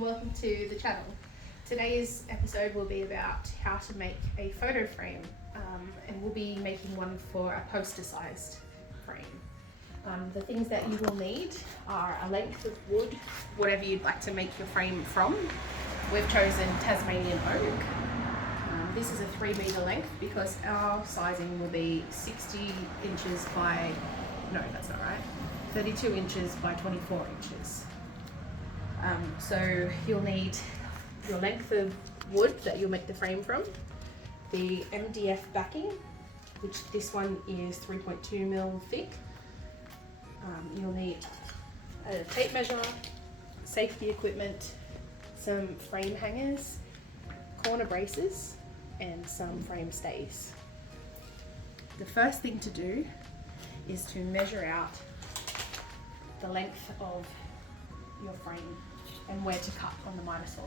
and welcome to the channel. Today's episode will be about how to make a photo frame, and we'll be making one for a poster sized frame. The things that you will need are a length of wood, whatever you'd like to make your frame from. We've chosen Tasmanian oak. This is a 3 meter length because our sizing will be 60 inches by, no that's not right, 32 inches by 24 inches. So you'll need your length of wood that you'll make the frame from, the MDF backing, which this one is 3.2 mil thick. You'll need a tape measure, safety equipment, some frame hangers, corner braces, and some frame stays. The first thing to do is to measure out the length of your frame and where to cut on the miter saw.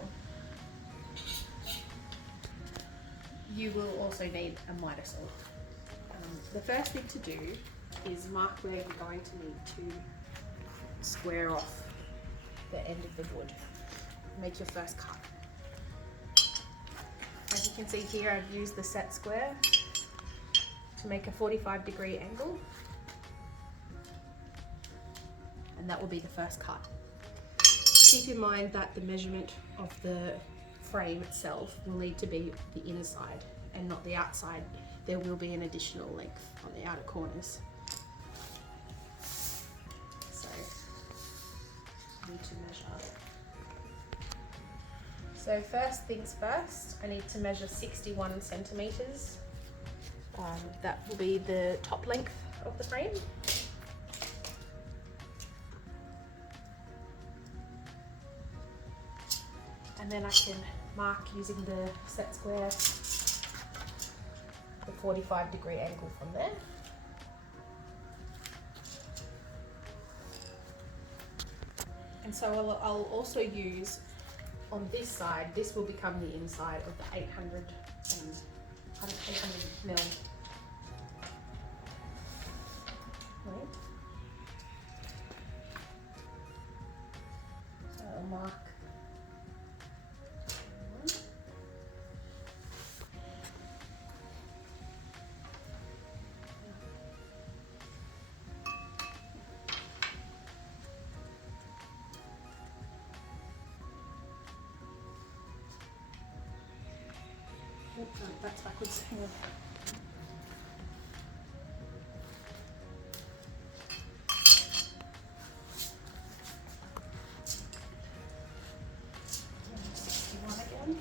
You will also need a miter saw. The first thing to do is mark where you're going to need to square off the end of the wood. Make your first cut. As you can see here, I've used the set square to make a 45-degree angle, and that will be the first cut. Keep in mind that the measurement of the frame itself will need to be the inner side and not the outside. There will be an additional length on the outer corners. So, I need to measure. So first things first, I need to measure 61 centimeters. That will be the top length of the frame. And then I can mark using the set square the 45-degree angle from there. And so I'll also use on this side, this will become the inside of the 800 mil. Right. So I'll mark. Oops, sorry, that's backwards. Hang on. Again.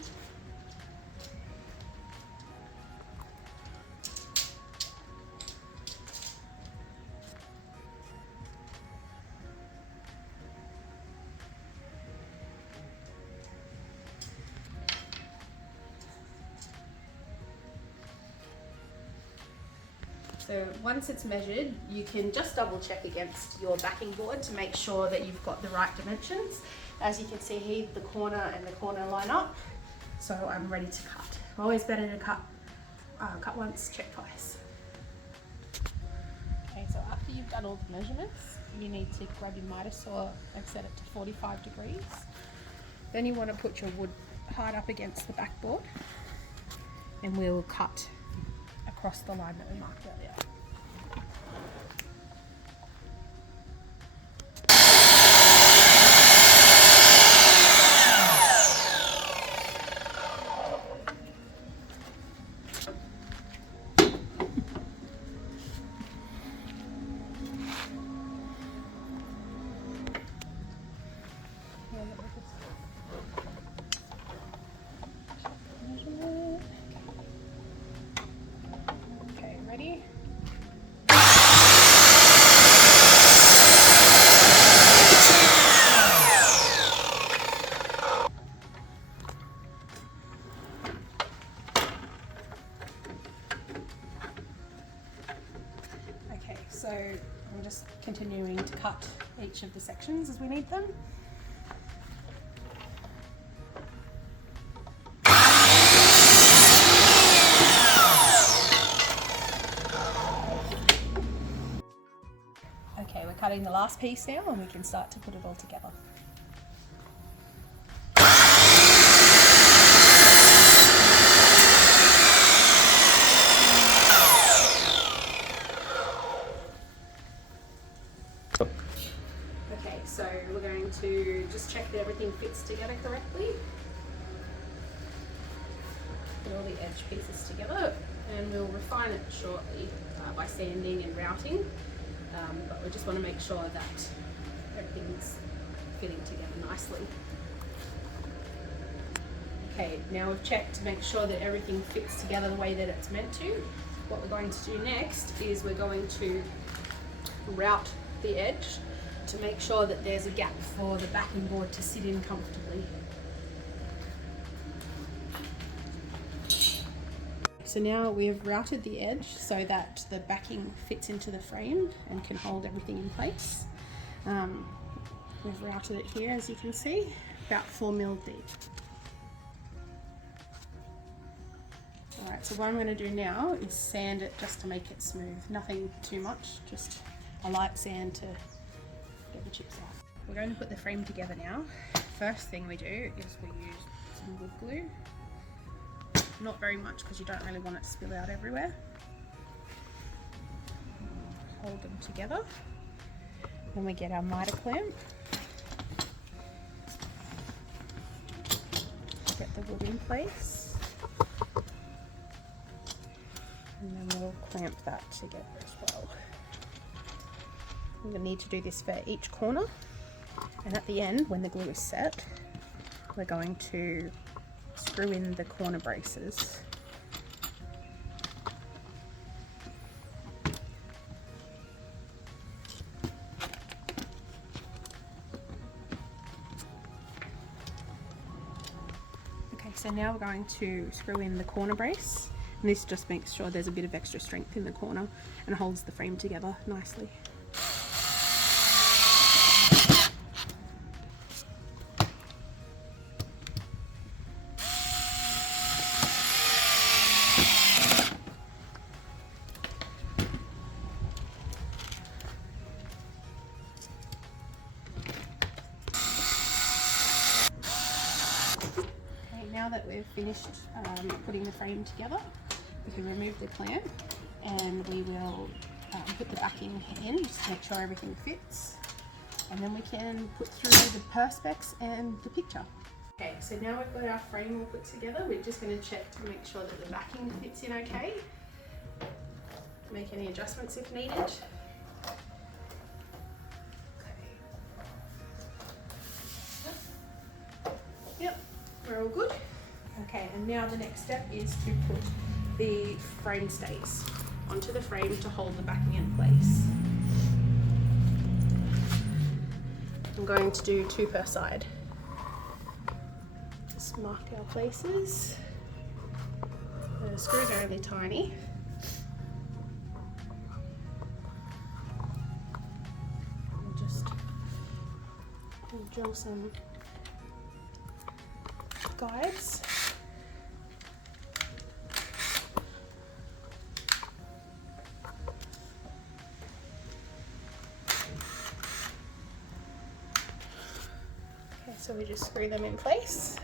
So once it's measured, you can just double check against your backing board to make sure that you've got the right dimensions. As you can see here, the corner and the corner line up. So I'm ready to cut. Always better to cut once, check twice. Okay, so after you've done all the measurements, you need to grab your miter saw and set it to 45 degrees. Then you want to put your wood hard up against the backboard, and we'll cut across the line that we marked earlier. Okay, ready? Okay, so I'm just continuing to cut each of the sections as we need them. Okay, we're cutting the last piece now and we can start to put it all together. check that everything fits together correctly. Put all the edge pieces together, and we'll refine it shortly by sanding and routing, but we just want to make sure that everything's fitting together nicely. Okay, now we've checked to make sure that everything fits together the way that it's meant to. What we're going to do next is we're going to route the edge to make sure that there's a gap for the backing board to sit in comfortably. So now we've routed the edge so that the backing fits into the frame and can hold everything in place. We've routed it here, as you can see, about 4 mil deep. Alright, so what I'm going to do now is sand it just to make it smooth. Nothing too much, just a light sand to get the chips off. We're going to put the frame together now. First thing we do is we use some wood glue. Not very much because you don't really want it to spill out everywhere. Hold them together. Then we get our miter clamp. Get the wood in place. And then we'll clamp that together as well. We're going to need to do this for each corner. And at the end, when the glue is set, we're going to screw in the corner braces. Okay, so now we're going to screw in the corner brace. And this just makes sure there's a bit of extra strength in the corner and holds the frame together nicely. Okay, now that we've finished putting the frame together, we can remove the clamp and we will put the backing in just to make sure everything fits, and then we can put through the perspex and the picture. Okay, so now we've got our frame all put together, we're just going to check to make sure that the backing fits in okay. Make any adjustments if needed. Okay. Yep, we're all good. Okay, and now the next step is to put the frame stays onto the frame to hold the backing in place. I'm going to do 2 per side. Just mark our places. The screws are really tiny. We'll just drill some guides. So we just screw them in place.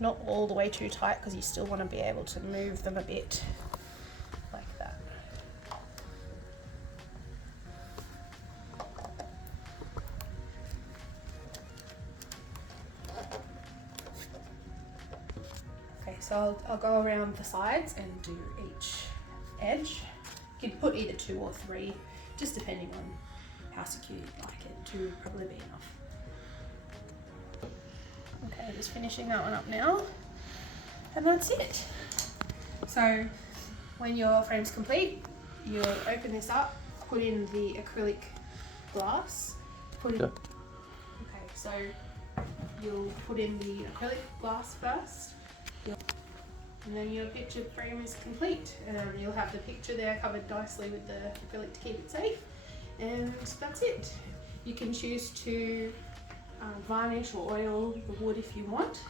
Not all the way too tight because you still want to be able to move them a bit like that. Okay, so I'll go around the sides and do each edge. You can put either 2 or 3, just depending on how secure you'd like it. 2 would probably be enough. Okay, just finishing that one up now, and that's it. So when your frame's complete, you'll open this up, put in the acrylic glass, Okay, so you'll put in the acrylic glass first, and then your picture frame is complete. You'll have the picture there covered nicely with the acrylic to keep it safe. And that's it. You can choose to varnish or oil the wood if you want,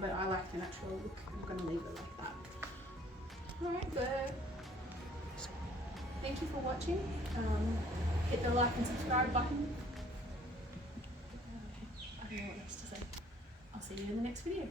but I like the natural look. I'm going to leave it like that. Alright, good. Thank you for watching. Hit the like and subscribe button. I don't know what else to say. I'll see you in the next video.